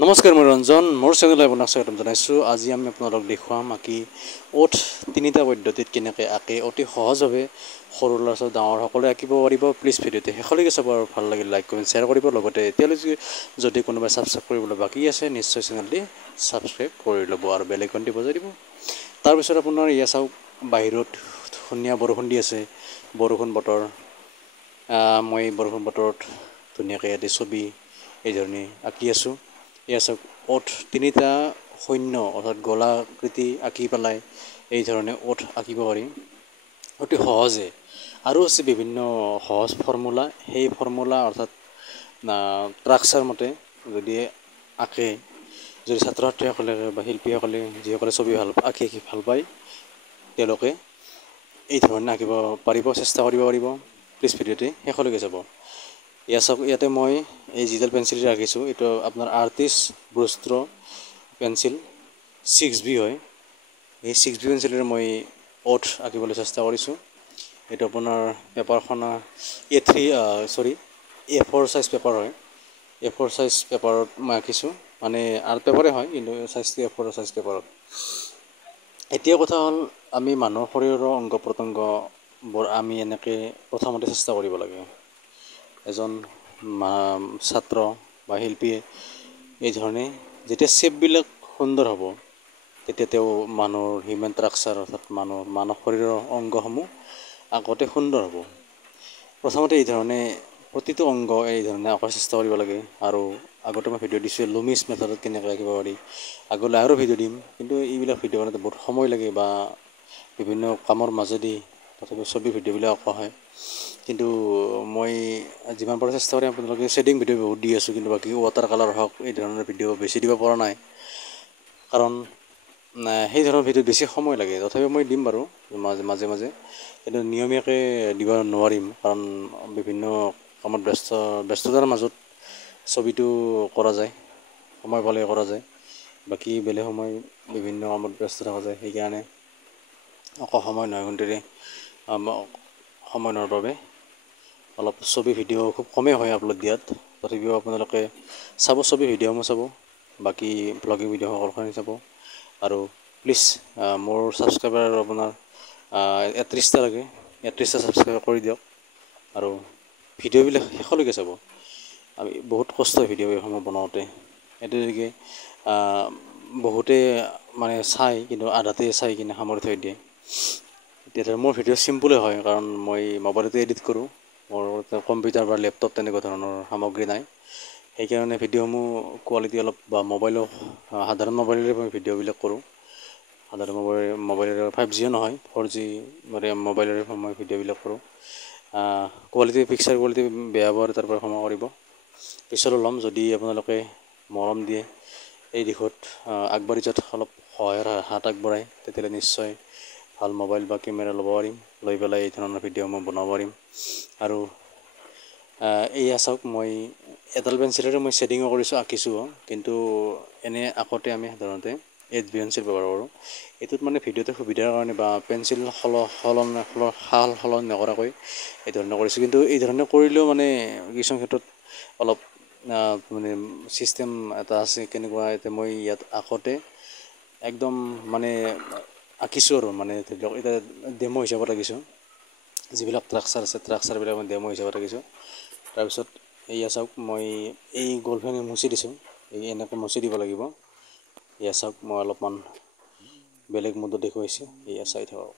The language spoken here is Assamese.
নমস্কাৰ মই ৰঞ্জন মোৰ চেনেললৈ আপোনাক স্বাগতম জনাইছোঁ। আজি আমি আপোনালোক দেখুৱাম আঁকি ওঠ তিনিটা পদ্ধতিত কেনেকৈ আঁকে অতি সহজভাৱে সৰু ল'ৰা ছোৱালী ডাঙৰ সকলোৱে আঁকিব পাৰিব। প্লিজ ভিডিঅ'টো শেষলৈকে চাব আৰু ভাল লাগিলে লাইক কমেণ্ট শ্বেয়াৰ কৰিব। লগতে এতিয়ালৈকে যদি কোনোবাই ছাবস্ক্ৰাইব কৰিবলৈ বাকী আছে নিশ্চয় চেনেলটি ছাবস্ক্ৰাইব কৰি ল'ব আৰু বেল আইকনটি বজাই দিব। তাৰপিছত আপোনাৰ ইয়া চাওক, বাহিৰত ধুনীয়া বৰষুণ দি আছে, বৰষুণ বতৰ। মই বৰষুণ বতৰত ধুনীয়াকৈ ইয়াতে ছবি এই ধৰণে আঁকি আছোঁ। এয়া চাওক, ওঠ তিনিটা শূন্য অৰ্থাৎ গোলাকৃতি আঁকি পেলাই এই ধৰণে ওঠ আঁকিব পাৰি অতি সহজে। আৰু আছে বিভিন্ন সহজ ফৰ্মুলা, সেই ফৰ্মুলা অৰ্থাৎ ট্ৰাকচাৰ মতে যদি আঁকে, যদি ছাত্ৰ ছাত্ৰীসকলে বা শিল্পীসকলে যিসকলে ছবি আঁকি ভাল পায় তেওঁলোকে এই ধৰণে আঁকিব পাৰিব, চেষ্টা কৰিব পাৰিব। প্লিজ ভিডিঅ'টি শেষলৈকে চাব। এয়া চাওক, ইয়াতে মই এই যিডাল পেঞ্চিল ৰাখিছোঁ এইটো আপোনাৰ আৰ্টিষ্ট ব্ৰুষ্ট্ৰ পেঞ্চিল 6B হয়। এই 6B পেঞ্চিলেৰে মই ওঠ আঁকিবলৈ চেষ্টা কৰিছোঁ। এইটো আপোনাৰ পেপাৰখন A4 চাইজ পেপাৰ হয়। A4 চাইজ পেপাৰত মই আঁকিছোঁ, মানে আৰ্ট পেপাৰে হয় কিন্তু চাইজটো A4 চাইজ পেপাৰত। এতিয়া কথা হ'ল, আমি মানুহৰ শৰীৰৰ অংগ প্ৰত্যংগবোৰ আমি এনেকৈ প্ৰথমতে চেষ্টা কৰিব লাগে। এজন ছাত্ৰ বা শিল্পীয়ে এই ধৰণে যেতিয়া শ্বেপবিলাক সুন্দৰ হ'ব তেতিয়া তেওঁ মানুহৰ হিউমেন ষ্ট্ৰাকচাৰ অৰ্থাৎ মানৱ শৰীৰৰ অংগসমূহ আগতে সুন্দৰ হ'ব। প্ৰথমতে এই ধৰণে প্ৰতিটো অংগ এই ধৰণে আঁকাৰ চেষ্টা কৰিব লাগে। আৰু আগতে মই ভিডিঅ' দিছোঁ লুমিছ মেথডত কেনেকৈ আঁকিব পাৰি, আগলৈ আৰু ভিডিঅ' দিম। কিন্তু এইবিলাক ভিডিঅ' বনাওঁতে বহুত সময় লাগে বা বিভিন্ন কামৰ মাজেদি তথাপি ছবি ভিডিঅ'বিলাক অঁকা হয়। কিন্তু মই যিমান পাৰোঁ চেষ্টা কৰিম। আপোনালোকে শ্বেডিং ভিডিঅ' বহুত দি আছোঁ, কিন্তু বাকী ৱাটাৰ কালাৰ হওক এই ধৰণৰ ভিডিঅ' বেছি দিব পৰা নাই, কাৰণ সেই ধৰণৰ ভিডিঅ'ত বেছি সময় লাগে। তথাপিও মই দিম বাৰু মাজে মাজে, কিন্তু নিয়মীয়াকৈ দিব নোৱাৰিম, কাৰণ বিভিন্ন কামত ব্যস্ততাৰ মাজত ছবিটো কৰা যায়, সময় পালে কৰা যায়। বাকী বেলেগ সময় বিভিন্ন কামত ব্যস্ত থকা যায়, সেইকাৰণে সময় নহয় গন্তিৰে সময় নোহোৱাৰ বাবে অলপ ছবি ভিডিঅ' খুব কমেই হয় আপলোড দিয়াত। তথাপিও আপোনালোকে চাব, ছবি ভিডিঅ'সমূহ চাব, বাকী ব্লগিং ভিডিঅ' সকলোখিনি চাব। আৰু প্লিজ মোৰ ছাবস্ক্ৰাইবাৰ আপোনাৰ 31টা লাগে, 31টা ছাবস্ক্ৰাইবাৰ কৰি দিয়ক আৰু ভিডিঅ'বিলাক শেষলৈকে চাব। আমি বহুত কষ্ট ভিডিঅ'সমূহ বনাওঁতে, এতিয়ালৈকে বহুতে মানে চাই কিন্তু আধাতে চাই কিনে সামৰি থৈ দিয়ে। এতিয়া মোৰ ভিডিঅ' চিম্পুলে হয়, কাৰণ মই মোবাইলতে এডিট কৰোঁ, মোৰ কম্পিউটাৰ বা লেপটপ তেনেকুৱা ধৰণৰ সামগ্ৰী নাই। সেইকাৰণে ভিডিঅ'সমূহ কোৱালিটি অলপ বা সাধাৰণ মোবাইলেৰে মই ভিডিঅ'বিলাক কৰোঁ। সাধাৰণ মোবাইলেৰে 5G নহয় 4G মোবাইলেৰে মই ভিডিঅ'বিলাক কৰোঁ। পিকচাৰ কোৱালিটি বেয়া পোৱা তাৰ পৰা ক্ষমা কৰিব। পিছলৈ ল'ম যদি আপোনালোকে মৰম দিয়ে, এই দিশত আগবাঢ়ি যোৱাত অলপ সহায়ৰ হাত আগবঢ়ায়, তেতিয়াহ'লে নিশ্চয় ভাল মোবাইল বা কেমেৰা ল'ব পাৰিম, লৈ পেলাই এই ধৰণৰ ভিডিঅ' মই বনাব পাৰিম। আৰু এয়া চাওক, মই এডাল পেঞ্চিলেৰে মই শ্বেডিঙো কৰিছোঁ, আঁকিছোঁ, কিন্তু এনে আঁকোতে আমি সাধাৰণতে HB পেঞ্চিল ব্যৱহাৰ কৰোঁ। এইটোত মানে ভিডিঅ'টো সুবিধাৰ কাৰণে বা পেঞ্চিল সাল সলনি নকৰাকৈ এই ধৰণে কৰিছোঁ। কিন্তু এই ধৰণে কৰিলেও মানে কিছুমান ক্ষেত্ৰত অলপ মানে ছিষ্টেম এটা আছে, কেনেকুৱা এতিয়া মই ইয়াত আঁকোতে একদম মানে আঁকিছোঁ আৰু মানে ধৰি লওক এতিয়া ডেমো হিচাপত আঁকিছোঁ। যিবিলাক ট্ৰাকচাৰ আছে ট্ৰাকচাৰবিলাক মই ডেমো হিচাপত আঁকিছোঁ। তাৰপিছত এয়া চাওক, মই এই গলখিনি মুচি দিছোঁ, এনেকৈ মুচি দিব লাগিব। এয়া চাওক, মই অলপমান বেলেগ মুডত দেখুৱাইছোঁ, এয়া চাই থাকক।